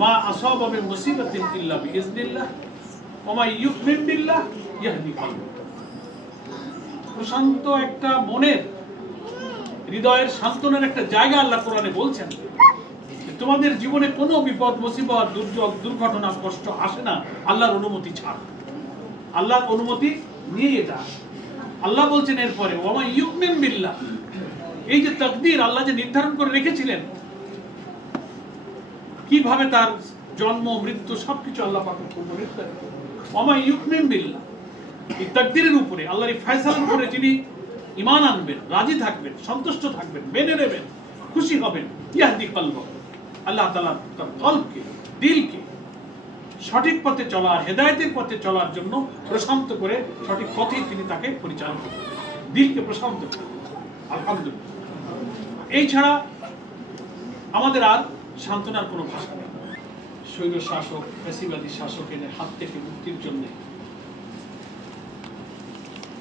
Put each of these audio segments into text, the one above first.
মা আসাবা মিন মুসিবাতিন ইল্লা বিইজনিল্লাহ ওয়া মা ইউমিন বিল্লাহ ইয়াহদি কলবাহু। প্রশান্ত একটা মনের, হৃদয়ের সান্ত্বনার একটা জায়গা আল্লাহ কোরআনে বলছেন। তোমাদের জীবনে কোনো বিপদ, মুসিবত, দুর্যোগ, দুর্ঘটনা, কষ্ট আসে না আল্লাহর অনুমতি ছাড়া। আল্লাহর অনুমতি নিয়ে এটা আল্লাহ বলছেন। এরপরে ওয়া মা ইউমিন বিল্লাহ, এই যে তাকদীর আল্লাহ যে নির্ধারণ করে রেখেছিলেন, কিভাবে তার জন্ম মৃত্যু সবকিছু আল্লাহ পাক করে। ওয়া মা ইউমিন বিল্লাহ, এই তাকদীরের উপরে, আল্লাহর এই ফয়সালার উপরে যিনি ঈমান আনবেন, রাজি থাকবেন, সন্তুষ্ট থাকবেন, মেনে নেবেন, খুশি হবেন, ইয়াহদি কলবাহু, আল্লাহ তাআলা তার কলবকে, দিলকে সঠিক পথে চলার, হেদায়েতের পথে চলার জন্য প্রশান্ত করে সঠিক পথে তিনি তাকে পরিচালনা করেন, দিলকে প্রশান্ত করেন। আলহামদুলিল্লাহ। এই ছাড়া আমাদের আর সান্ত্বনার কোনো ভাষা নেই। স্বৈর শাসক, ফ্যাসিবাদী শাসকের হাত থেকে মুক্তির জন্য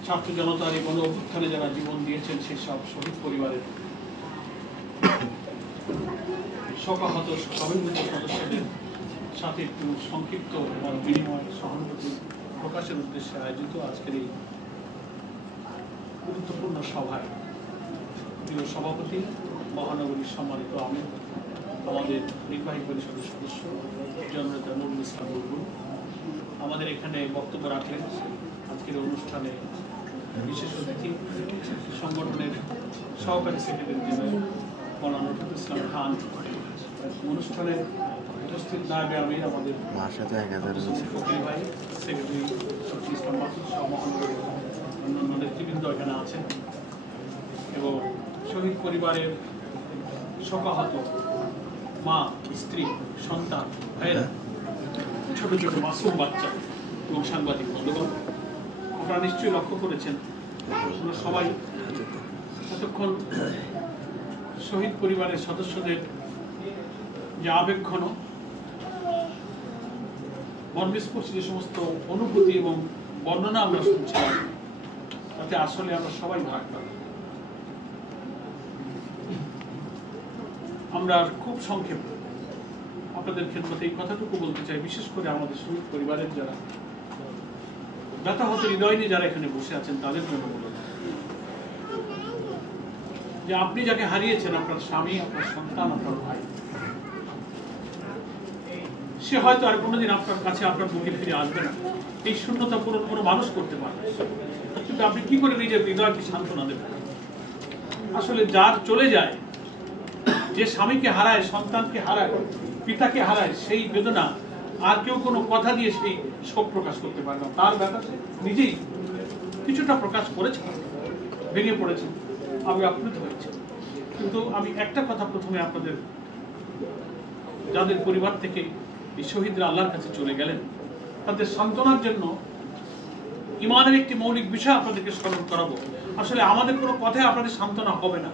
ছাত্র জনতার এই গণ অভ্যুত্থানে যারা জীবন দিয়েছেন সেই সব শহীদ পরিবারের শোকাহত সর্বমূল সদস্যদের সাথে একটু সংক্ষিপ্ত এবং বিনিময় সহানুভূতি প্রকাশের উদ্দেশ্যে আয়োজিত আজকের এই গুরুত্বপূর্ণ সভায় প্রিয় সভাপতি, মহানগরীর সম্মানিত আমির, আমাদের নির্বাহী পরিষদের সদস্য জননেতা নুরুল ইসলাম বুলবুল, আমাদের এখানে বক্তব্য রাখলেন আজকের অনুষ্ঠানে বিশেষ অতিথি সংগঠনের সহকারী সেক্রেটারি জেনারেল মৌলানা রফিকুল ইসলাম খান, অনুষ্ঠানে উপস্থিত নায়েবে আমির আমাদের ফকির ভাই, সেক্রেটারি শফি ইসলাম মাসুদ সহ মহানগরের অন্যান্য নেতৃবৃন্দ এখানে আছেন, এবং শহীদ পরিবারের শোকাহত মা, স্ত্রী, সন্তান, ভাইয়েরা, ছোট ছোট মাসুম বাচ্চা এবং সাংবাদিক বন্ধুগণ, আপনারা নিশ্চয়ই লক্ষ্য করেছেন আমরা সবাই এতক্ষণ শহীদ পরিবারের সদস্যদের যে আবেগঘন, মর্মস্পর্শী যে সমস্ত অনুভূতি এবং বর্ণনা আমরা শুনছিলাম, তাতে আসলে আমরা সবাই ভাগ পাই। আমরা খুব সংক্ষেপে আপনাদের খেদমতে এই কথাটুকু বলতে চাই, বিশেষ করে আমাদের শহীদ পরিবারের যারা ব্যথাহত হৃদয় নিয়ে যারা এখানে বসে আছেন তাদের জন্য বলুন যে আপনি যাকে হারিয়েছেন, আপনার স্বামী, আপনার সন্তান, আপনার ভাই, সে হয়তো আর কোনোদিন আপনার কাছে, আপনার বুকে ফিরে আসবে না। এই শূন্যতা পূরণ কোনো মানুষ করতে পারবে, কিন্তু আপনি কি করে নিজের হৃদয়কে সান্ত্বনা দেবেন? আসলে যার চলে যায়, যে স্বামীকে হারায়, সন্তানকে হারায়, পিতাকে হারায়, সেই বেদনা আর কেউ কোনো কথা দিয়ে সেই শোক প্রকাশ করতে পারে না। তার ব্যথা সে নিজেই কিছুটা প্রকাশ করেছে, ভেঙে পড়েছে, আমি আপ্লুত হয়েছে। কিন্তু আমি একটা কথা প্রথমে আপনাদের, যাদের পরিবার থেকে এই শহীদরা আল্লাহর কাছে চলে গেলেন, তাদের সান্ত্বনার জন্য ঈমানের একটি মৌলিক বিষয় আপনাদেরকে স্মরণ করাবো। আসলে আমাদের কোনো কথায় আপনাদের সান্ত্বনা হবে না,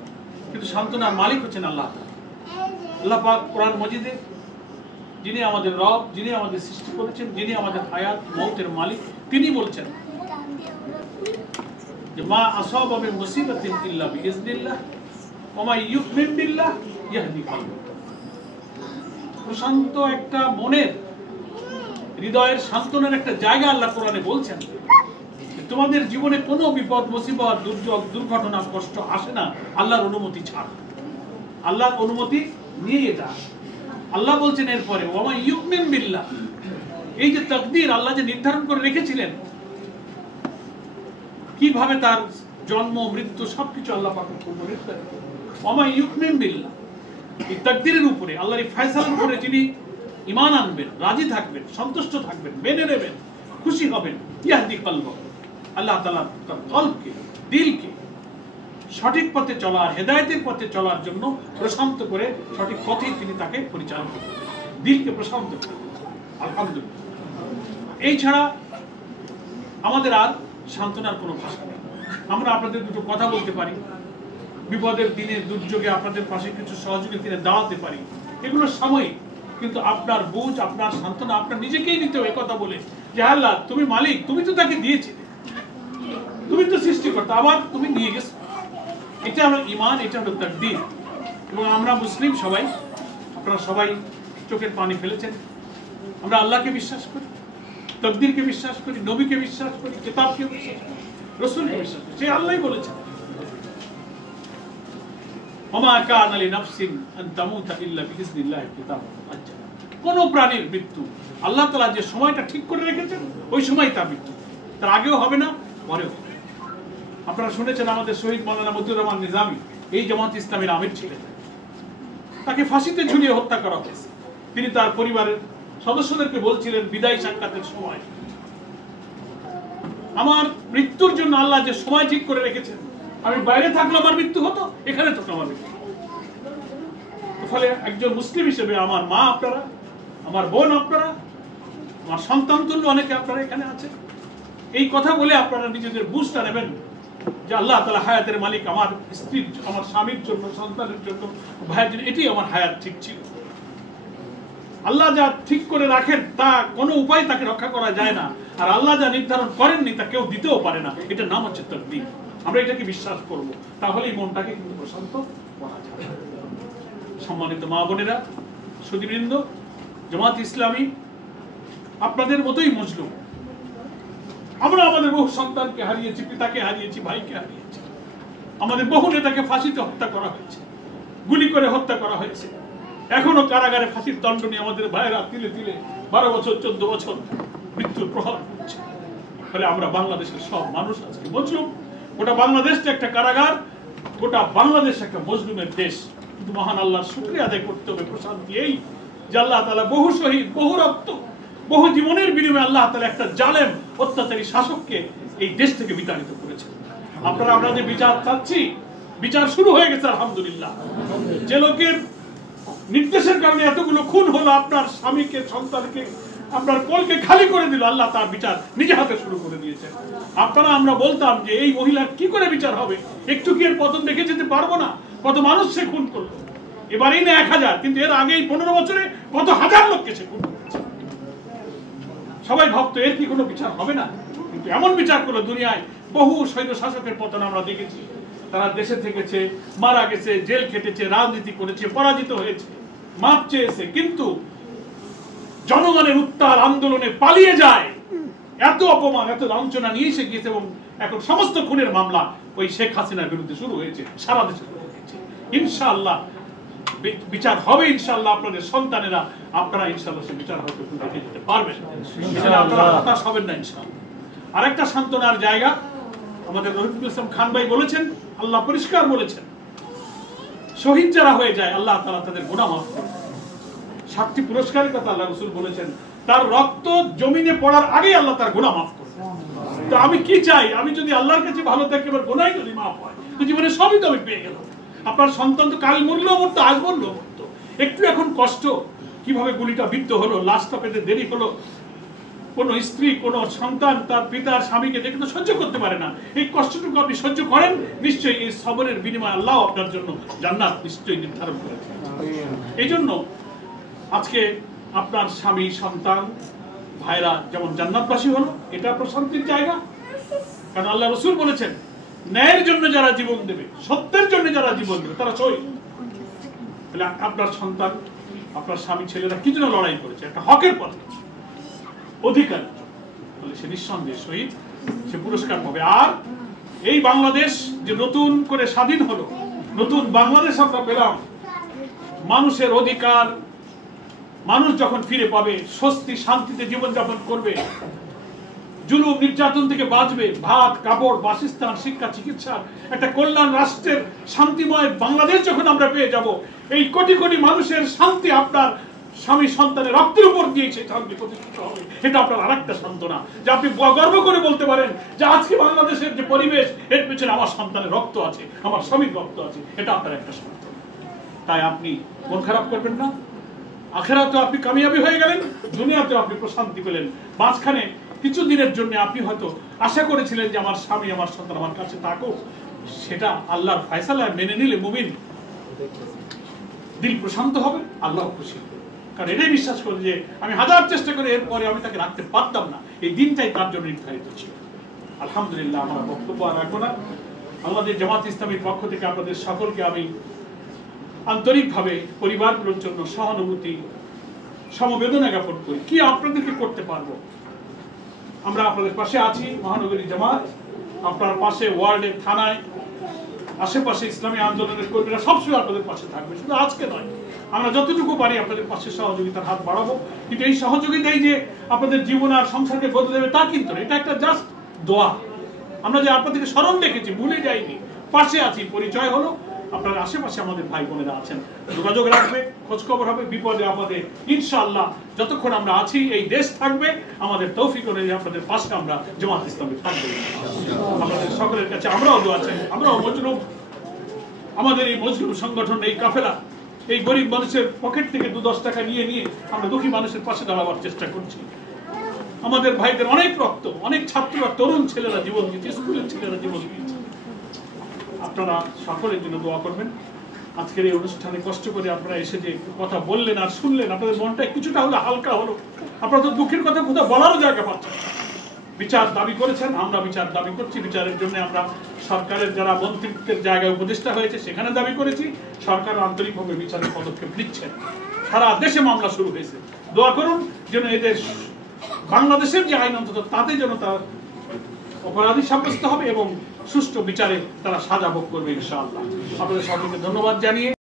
কিন্তু সান্ত্বনার মালিক হচ্ছেন আল্লাহ। আল্লাহ পাক কোরআন মজিদে, যিনি আমাদের রব, যিনি আমাদের সৃষ্টি করেছেন, যিনি আমাদের হায়াত মৌতের মালিক, তিনি বলছেন যে মা আসাবা মিন মুসিবাতিন ইল্লা বিইজনিল্লাহ ওয়া মা ইউমিন বিল্লাহ ইয়াহদি কলবাহু। প্রশান্ত একটা মনের, হৃদয়ের সান্ত্বনার একটা জায়গা আল্লাহ কোরআনে বলছেন। তোমাদের জীবনে কোনো বিপদ, মুসিবত, দুর্যোগ, দুর্ঘটনা, কষ্ট আসে না আল্লাহর অনুমতি ছাড়া। আল্লাহর অনুমতি নিয়ে এটা আল্লাহ বলছেন। এরপরে ওয়া মা ইউমিন বিল্লাহ, এই যে তাকদীর আল্লাহ যে নির্ধারণ করে রেখেছিলেন, কিভাবে তার জন্ম মৃত্যু সবকিছু আল্লাহ পাক করে। ওয়া মা ইউমিন বিল্লাহ, এই তাকদীরের উপরে, আল্লাহর এই ফয়সালার উপরে যিনি ঈমান আনবেন, রাজি থাকবেন, সন্তুষ্ট থাকবেন, মেনে নেবেন, খুশি হবেন, ইয়াহদি কলবাহু, আল্লাহ তাআলা তার কলবকে, দিলকে সঠিক পথে চলার, হেদায়েতের পথে চলার জন্য প্রশান্ত করে সঠিক পথে তিনি তাকে পরিচালনা করেন, দিলকে প্রশান্ত করেন। আলহামদুলিল্লাহ। এই ছাড়া আমাদের আর সান্ত্বনার কোনো ভাষা নেই। আমরা আপনাদের দুটো কথা বলতে পারি, বিপদের দিনে, দুর্যোগে আপনাদের পাশে কিছু সহযোগিতা দাঁড়াতে পারি, এগুলো সাময়িক, কিন্তু আপনার বুঝ, আপনার সান্ত্বনা আপনার নিজেকেই নিতে হবে কথা বলে যে আল্লাহ তুমি মালিক, তুমি তো তাকে দিয়েছিলে, তুমি তো সৃষ্টিকর্তা, আবার তুমি নিয়ে গেছো। এটা হলো ঈমান, এটা হলো তাকদীর। এবং আমরা মুসলিম সবাই, আপনারা সবাই চোখের পানি ফেলেছেন। আমরা আল্লাহকে বিশ্বাস করি, তকদিরকে বিশ্বাস করি, নবীকে বিশ্বাস করি, কিতাবকে বিশ্বাস করি, রাসূলকে বিশ্বাস করি। সেই আল্লাহই বলেছেন ওমা কানা লিনাফসিন আন তামুতা ইল্লা বিইজনিল্লাহি কিতাবান মুআজ্জালা। কোন প্রাণীর মৃত্যু আল্লাহ তাআলা যে সময়টা ঠিক করে রেখেছেন ওই সময় তার মৃত্যু, তার আগেও হবে না, পরেও হবে। আপনারা শুনেছেন আমাদের শহীদ মাওলানা মতিউর রহমান নিজামী এই জামাত ইসলামের আমির ছিলেন, তাকে ফাঁসিতে ঝুলিয়ে হত্যা করা হয়েছে। তিনি তার পরিবারের সদস্যদেরকে বলছিলেন বিদায় সাক্ষাতের সময়, আমার মৃত্যুর জন্য আল্লাহ যে সময় ঠিক করে রেখেছেন, আমি বাইরে থাকলে আমার মৃত্যু হতো, এখানে থাকলে আমার মৃত্যু। ফলে একজন মুসলিম হিসেবে আমার মা আপনারা, আমার বোন আপনারা, আমার সন্তান তুল্য অনেকে আপনারা এখানে আছেন, এই কথা বলে আপনারা নিজেদের বুঝটা নেবেন যে আল্লাহ তাআলা হায়াতের মালিক, আমার স্ত্রীর, আমার স্বামীর জন্য, সন্তানের জন্য, ভাইয়ের জন্য, এটি আমার হায়াত ঠিক ছিল। আল্লাহ যা ঠিক করে রাখেন তা কোনো উপায় তাকে রক্ষা করা যায় না, আর আল্লাহ যা নির্ধারণ করেননি তা কেউ দিতেও পারে না। এটার নাম হচ্ছে তাকদীর। আমরা এটাকে বিশ্বাস করব, তাহলেই মনটাকে কিন্তু প্রশান্ত করা যাবে। সম্মানিত মা বোনেরা, সুধীবৃন্দ, জামাত ইসলামী আপনাদের মতোই মজলুম। আমরা আমাদের বহু সন্তানকে হারিয়েছি, পিতাকে হারিয়েছি, ভাইকে হারিয়েছি। আমাদের বহু নেতাকে ফাঁসিতে হত্যা করা হয়েছে, গুলি করে হত্যা করা হয়েছে। এখনো কারাগারে ফাঁসির দণ্ড নিয়ে আমাদের ভাইয়েরা তিলে তিলে 12 বছর 14 বছর মৃত্যুর প্রহার করছে। ফলে আমরা বাংলাদেশের সব মানুষ আজকে মজলুম। গোটা বাংলাদেশটা একটা কারাগার, গোটা বাংলাদেশ একটা মজলুমের দেশ। কিন্তু মহান আল্লাহর শুকরিয়া আদায় করতে হবে প্রশান্তি এই যে আল্লাহ তাআলা বহু শহীদ, বহু রক্ত, বহু জীবনের বিনিময়ে আল্লাহ তাআলা একটা জালেম অত্যাচারী শাসককে এই দেশ থেকে বিতাড়িত করেছেন। আপনারা আমরা যে বিচার চাচ্ছি, বিচার শুরু হয়ে গেছে আলহামদুলিল্লাহ। যে লোকের নির্দেশের কারণে এতগুলো খুন হলো, আপনার স্বামীকে, সন্তানকে, আপনার কোলকে খালি করে দিল, আল্লাহ তার বিচার নিজে হাতে শুরু করে দিয়েছেন। আপনারা আমরা বলতাম যে এই মহিলার কি করে বিচার হবে, একটু কি এর পতন দেখে যেতে পারবো না? কত মানুষ সে খুন করলো, এবারেই না 1000, কিন্তু এর আগে 15 বছরে কত হাজার লোককে সে খুন করেছে। সবাই ভাবতো এর কি কোনো বিচার হবে না, কিন্তু এমন বিচার করলো দুনিয়ায় বহু সৈন্য শাসকের পতন আমরা দেখেছি। তারা দেশে থেকেছে, মারা গেছে, জেল খেটেছে, রাজনীতি করেছে, পরাজিত হয়েছে, মাপ চেয়েছে, কিন্তু জনগণের উত্তাল আন্দোলনে পালিয়ে যায়। এত অপমান, এত লাঞ্ছনা নিয়ে এসে গিয়েছে এবং এখন সমস্ত খুনের মামলা ওই শেখ হাসিনার বিরুদ্ধে শুরু হয়েছে, সারা দেশে শুরু হয়েছে। ইনশাআল্লাহ বিচার হবে, ইনশাআল্লাহ আপনাদের সন্তানেরা, আপনারা ইনশাআল্লাহ সে বিচার হয়তো দেখে যেতে পারবেন। আপনারা হতাশ হবেন না ইনশাআল্লাহ। আরেকটা সান্ত্বনার জায়গা, আমাদের রহিদুল ইসলাম খান ভাই বলেছেন, আল্লাহ পরিষ্কার বলেছেন, শহীদ যারা হয়ে যায় আল্লাহ তাআলা তাদের গুনাহ মাফ করেন। 7টি পুরস্কারের কথা আল্লাহ রাসূল বলেছেন, তার রক্ত জমিনে পড়ার আগে আল্লাহ তার গুনাহ মাফ করেন। তো আমি কি চাই, আমি যদি আল্লাহর কাছে ভালো থাকি, এবার গুনাহ যদি মাফ হয়, তো জীবনে সবই তো আমি পেয়ে গেলাম। আপনার সন্তান তো কাল মরলেও মরতো, আজ মরলেও মরতো। একটু এখন কষ্ট, কিভাবে গুলিটা বিদ্ধ হলো, লাশটা পেতে দেরি হলো, কোন স্ত্রী, কোন সন্তান তার পিতার স্বামীকে দেখে তো সহ্য করতে পারে না। এই কষ্টটুকু আপনি সহ্য করেন, নিশ্চয়ই এই সবরের বিনিময়ে আল্লাহ আপনার জন্য জান্নাত নিশ্চয়ই নির্ধারণ করেছেন। এই জন্য আজকে আপনার স্বামী, সন্তান, ভাইরা যেমন জান্নাতবাসী হলো, এটা প্রশান্তির জায়গা। কারণ আল্লাহ রাসূল বলেছেন, ন্যায়ের জন্য যারা জীবন দেবে, সত্যের জন্য যারা জীবন দেবে, তারা শহীদ। তাহলে আপনার সন্তান, আপনার স্বামী, ছেলেরা কি জন্য লড়াই করেছে? একটা হকের পথে, অধিকার। তাহলে সে নিঃসন্দেহে শহীদ, সে পুরস্কার পাবে। আর এই বাংলাদেশ যে নতুন করে স্বাধীন হলো, নতুন বাংলাদেশ আমরা পেলাম, মানুষের অধিকার, মানুষ যখন ফিরে পাবে, স্বস্তি শান্তিতে জীবনযাপন করবে, জুলুম নির্যাতন থেকে বাঁচবে, ভাত, কাপড়, বাসস্থান, শিক্ষা, চিকিৎসা, একটা কল্যাণ রাষ্ট্রের শান্তিময় বাংলাদেশ যখন আমরা পেয়ে যাব, এই কোটি কোটি মানুষের শান্তি আপনার স্বামী সন্তানের রক্তের উপর দিয়ে সেই শান্তি প্রতিষ্ঠিত হবে। এটা আপনার আরেকটা সান্ত্বনা, যে আপনি গর্ব করে বলতে পারেন যে আজকে বাংলাদেশের যে পরিবেশ, এর পেছনে আমার সন্তানের রক্ত আছে, আমার স্বামীর রক্ত আছে। এটা আপনার একটা সান্ত্বনা। তাই আপনি মন খারাপ করবেন না। আখিরাতে আপনি কামিয়াবি হয়ে গেলেন, দুনিয়াতে আপনি প্রশান্তি পেলেন। মাঝখানে কিছু দিনের জন্য আপনি হয়তো আশা করেছিলেন যে আমার স্বামী, আমার সন্তান আমার কাছে থাকুক, সেটা আল্লাহর ফয়সালা মেনে নিলে মুমিন দিল প্রশান্ত হবে, আল্লাহ খুশি হবে। কারণ এটাই বিশ্বাস করি যে আমি হাজার চেষ্টা করে এরপরে আমি তাকে রাখতে পারতাম না, এই দিনটাই তার জন্য নির্ধারিত ছিল। আলহামদুলিল্লাহ, আমার বক্তব্য আর রাখবো না। আমাদের জামাত ইসলামীর পক্ষ থেকে আপনাদের সকলকে আমি আন্তরিকভাবে পরিবারগুলোর জন্য সহানুভূতি সমবেদনা জ্ঞাপন করি। কি আপনাদেরকে করতে পারবো? আমরা আপনাদের পাশে আছি, মহানগরী জামাত আপনার পাশে, ওয়ার্ডে, থানায়, আশেপাশে ইসলামী আন্দোলনের কর্মীরা সবসময় আপনাদের পাশে থাকবে। শুধু আজকে নয়, আমরা যতটুকু পারি আপনাদের পাশে সহযোগিতার হাত বাড়াবো। কিন্তু এই সহযোগিতাই যে আপনাদের জীবন আর সংসারকে বদলে দেবে তা কিন্তু না। এটা একটা জাস্ট দোয়া। আমরা যে আপনাদেরকে স্মরণ রেখেছি, ভুলে যাইনি, পাশে আছি, পরিচয় হলো। আপনার আশেপাশে আমাদের ভাই বোনেরা আছেন, যোগাযোগ রাখবে, খোঁজ খবর হবে, বিপদে আপদে ইনশাআল্লাহ যতক্ষণ আমরা আছি, এই দেশ থাকবে, আমাদের তৌফিক অনুযায়ী আপনাদের পাশে আমরা জামাত ইসলামী থাকবো। আপনাদের সকলের কাছে আমরাও দোয়া চাই। আমরাও মজলুম, আমাদের এই মজলুম সংগঠন, এই কাফেলা, এই গরিব মানুষের পকেট থেকে 2-10 টাকা নিয়ে আমরা দুঃখী মানুষের পাশে দাঁড়াবার চেষ্টা করছি। আমাদের ভাইদের অনেক রক্ত, অনেক ছাত্ররা, তরুণ ছেলেরা জীবন দিয়েছে, স্কুলের ছেলেরা জীবন দিয়েছে। আপনারা সকলের জন্য দোয়া করবেন। আজকের এই অনুষ্ঠানে কষ্ট করে আপনারা এসে যে কথা বললেন আর শুনলেন, আপনাদের মনটা কিছুটা হলো হালকা হলো। আপনারা তো দুঃখের কথা কোথাও বলারও জায়গা পাচ্ছেন। বিচার দাবি করেছেন, আমরা বিচার দাবি করছি। বিচারের জন্য আমরা সরকারের যারা মন্ত্রিত্বের জায়গায় উপদেষ্টা হয়েছে সেখানে দাবি করেছি। সরকার আন্তরিকভাবে বিচারের পদক্ষেপ নিচ্ছেন। সারা দেশে মামলা শুরু হয়েছে। দোয়া করুন যেন এদের বাংলাদেশের যে আইন অন্তত তাতে যেন তার অপরাধী সাব্যস্ত হবে এবং সুষ্ঠু বিচারে তারা সাজা ভোগ করবে ইনশাআল্লাহ। আপনাদের সকলকে ধন্যবাদ জানিয়ে